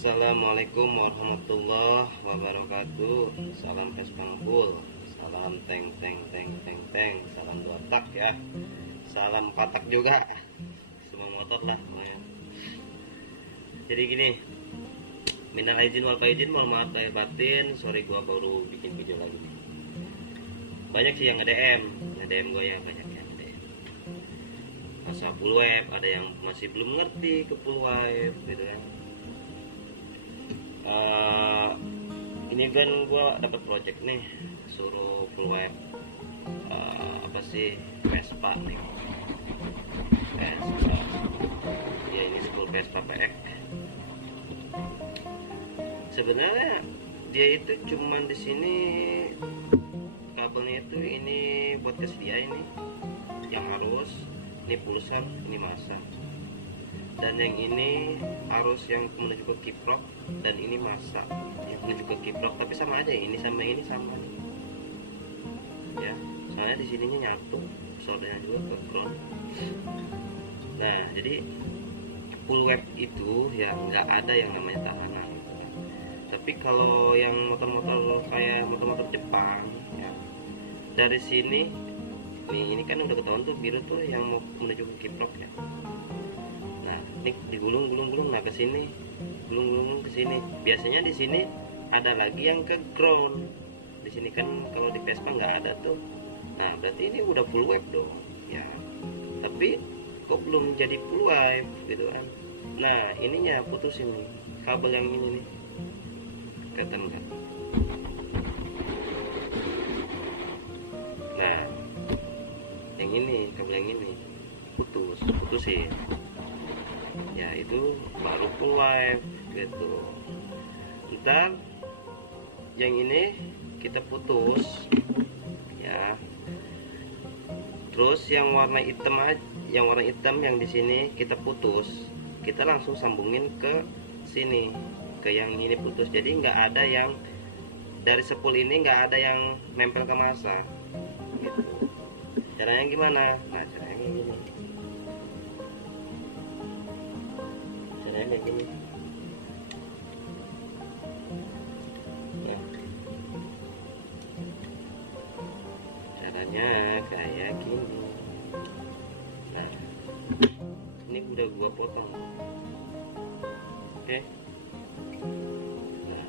Assalamualaikum warahmatullahi wabarakatuh. Salam Pespangpul, salam teng teng teng teng teng, salam dua tak ya, salam patak juga, semua motor lah semuanya. Jadi gini, minal aidin wal faizin, mohon maaf lahir batin. Sorry gua baru bikin video lagi. Banyak sih yang nge-DM gua ya, banyak yang nge-DM. Masa full web, ada yang masih belum ngerti ke full web gitu kan. Ini kan gue dapat project nih, suruh full web apa sih, Vespa nih, Vespa ya, ini school Vespa PX. Sebenarnya dia itu cuman di sini kabelnya itu ini buat kesedia ini yang harus, ini pulsar, ini masa, dan yang ini arus yang menuju ke kiprok, dan ini masa yang menuju ke kiprok. Tapi sama aja, ini sama nih ya, soalnya di sininya nyatu, soldernya juga ke ground. Nah jadi full web itu ya nggak ada yang namanya tahanan. Tapi kalau yang motor-motor kayak motor-motor Jepang ya, dari sini nih, ini kan udah ketahuan tuh biru tuh yang mau menuju ke kiprok ya. Ini digulung-gulung, nah ke sini, gulung-gulung ke sini. Biasanya di sini ada lagi yang ke ground. Di sini kan kalau di Vespa nggak ada tuh. Nah, berarti ini udah full web dong, ya. Tapi kok belum jadi full web gitu kan? Nah, ininya putus ini, kabel yang ini nih. Kelihatan nggak? Nah, yang ini, kabel yang ini putusin. Ya itu baru full wave gitu. Ntar yang ini kita putus ya, terus yang warna hitam yang di sini kita putus, kita langsung sambungin ke sini, ke yang ini putus. Jadi nggak ada yang dari sepul ini, nggak ada yang nempel ke masa gitu. Caranya gimana? Nah, caranya gini, kayak gini ya. Caranya kayak gini. Nah, ini udah gua potong. Oke. Nah,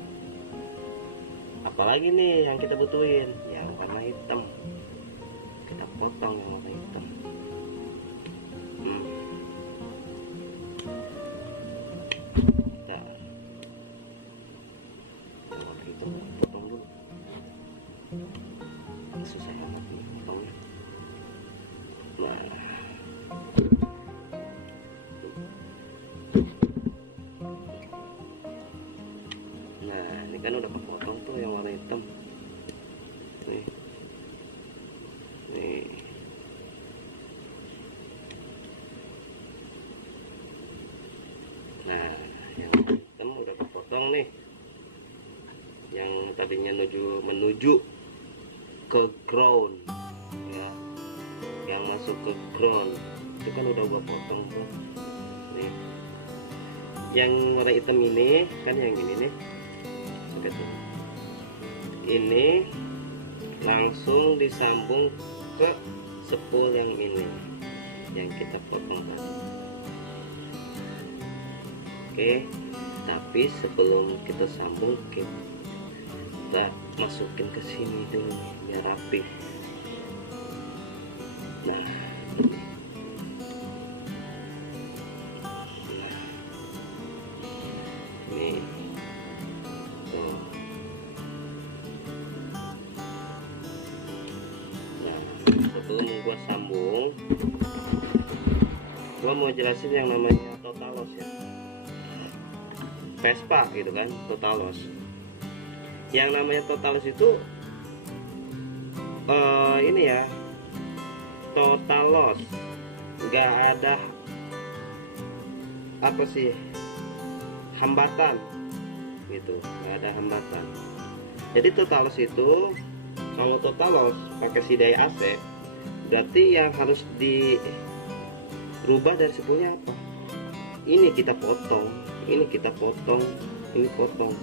apalagi nih yang kita butuhin, yang warna hitam. Kita potong yang warna hitam. Potong dulu, susah amat nih potongnya. Nah ini kan udah kepotong tuh yang warna hitam nih. Nah yang hitam udah kepotong nih. Yang tadinya menuju ke ground ya, yang masuk ke ground itu kan udah gua potong tuh nih. Yang warna hitam ini kan yang ini nih, betul. Ini langsung disambung ke sepul yang ini yang kita potong tadi. Oke, tapi sebelum kita sambung, kita masukin ke sini dulu nih, biar rapi. Nah, ini tuh. Nah, sebelum gua sambung, gua mau jelasin yang namanya total loss ya, Vespa gitu kan, total loss. Yang namanya total loss itu ini ya, total loss, nggak ada apa sih, hambatan gitu, nggak ada hambatan. Jadi total loss itu, kalau total loss pakai sidai AC, berarti yang harus dirubah dari sepulnya apa? Ini kita potong ini potong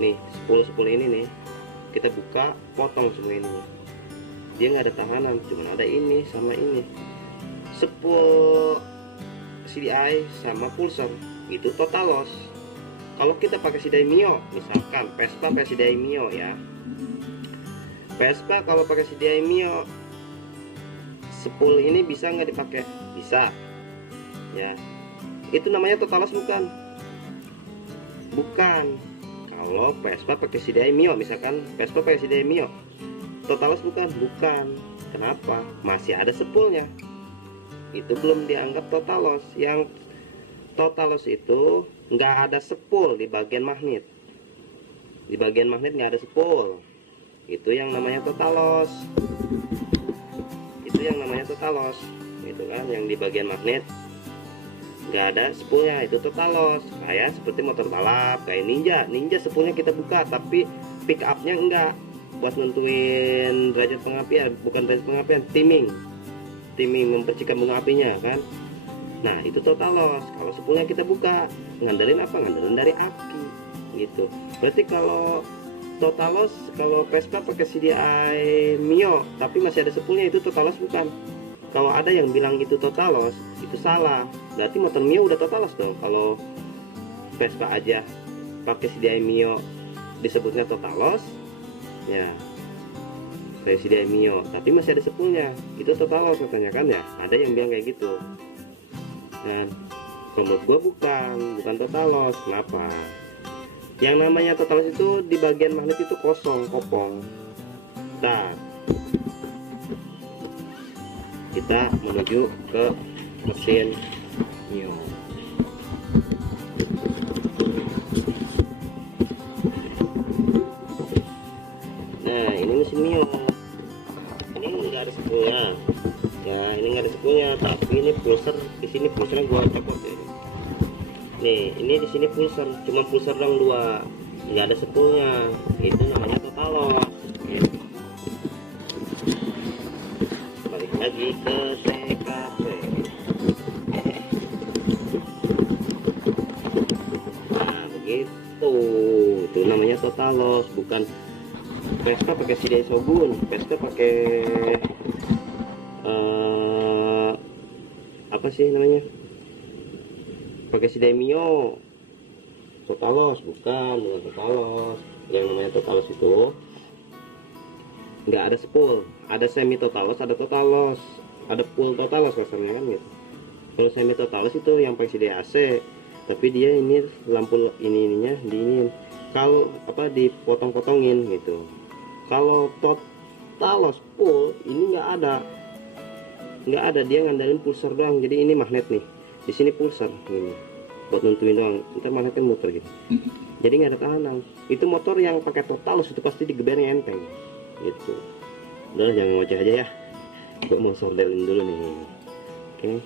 nih, spool ini nih kita buka, potong semua ini. Dia nggak ada tahanan, cuma ada ini sama ini. Spool CDI sama pulser itu total loss. Kalau kita pakai CDI Mio, misalkan Vespa pakai CDI Mio ya, Vespa kalau pakai CDI Mio spool ini bisa nggak dipakai? Bisa ya. Itu namanya total loss bukan? Bukan. Kalau Vespa pakai CDI Mio, misalkan Vespa pakai CDI Mio, total loss bukan? Bukan. Kenapa? Masih ada spoolnya. Itu belum dianggap total loss. Yang total loss itu nggak ada spool di bagian magnet. Di bagian magnet nggak ada spool. Itu yang namanya total loss. Itu yang namanya total loss. Gitu kan? Yang di bagian magnet nggak ada spoolnya, itu total loss. Kayak seperti motor balap kayak Ninja spoolnya kita buka tapi pick upnya enggak, buat nentuin derajat pengapian, bukan derajat pengapian, timing mempercikan bunga apinya kan. Nah itu total loss. Kalau spoolnya kita buka, ngandelin apa? Ngandelin dari aki gitu. Berarti kalau total loss, kalau Vespa pakai CDI Mio tapi masih ada spoolnya, itu total loss bukan? Kalau ada yang bilang itu total loss, itu salah. Berarti motor Mio udah total loss dong. Kalau Vespa aja pakai CDI Mio disebutnya total loss, ya kayak CDI Mio tapi masih ada spoolnya, itu total loss katanya kan ya. Ada yang bilang kayak gitu. Dan kalau menurut gua bukan total loss. Kenapa? Yang namanya total loss itu di bagian magnet itu kosong, kopong. Nah, kita menuju ke mesin Mio. Nah ini mesin Mio, ini nggak ada spoolnya ya, ini nggak ada spoolnya, tapi ini pulser. Di sini pulsernya gua copot ya. Nih ini di sini pulser, cuma pulser dong dua, nggak ada spoolnya. Itu namanya total loss. Balik lagi ke TKP. Nah begitu, itu namanya total loss. Bukan Vespa pakai CDI Shogun, Vespa pakai apa sih namanya, pakai CDI Mio, total loss. Bukan total loss. Yang namanya total loss itu nggak ada spool, ada semi total loss, ada total loss, ada full total loss kasarnya kan gitu. Kalau semi total loss itu yang pakai CDI AC, tapi dia ini lampu ininya diinin, kalau apa dipotong-potongin gitu. Kalau total loss full ini nggak ada, dia ngandelin pulser doang. Jadi ini magnet nih, di sini pulser ini buat nentuin doang, ntar magnetnya muter gitu. Jadi nggak ada tahanan. Itu motor yang pakai total loss itu pasti digebernya enteng gitu. Udah jangan ngoceh aja ya, gue mau solderin dulu nih. Oke.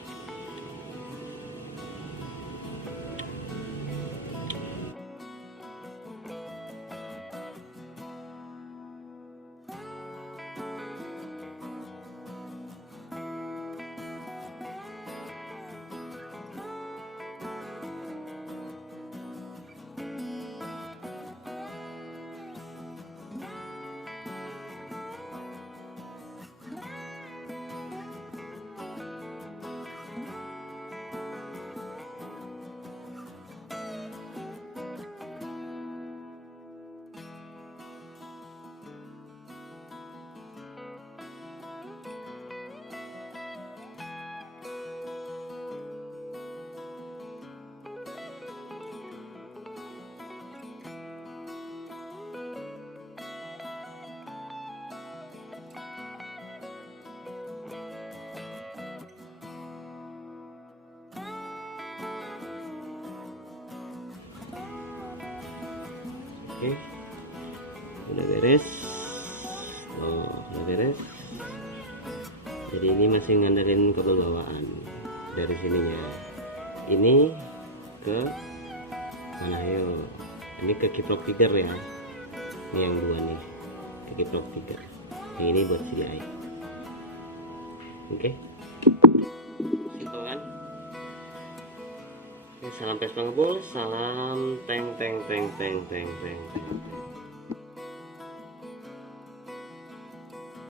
Oke, udah beres. Udah beres. Jadi ini masih ngandelin kabel bawaan dari sininya. Ini ke mana yo? Ini ke kiprok tiga ya. Ini yang dua nih, ke kiprok tiga. Ini buat CDI. Oke. Simpel kan? Oke, salam Vespa ngebul, salam teng teng teng teng teng teng.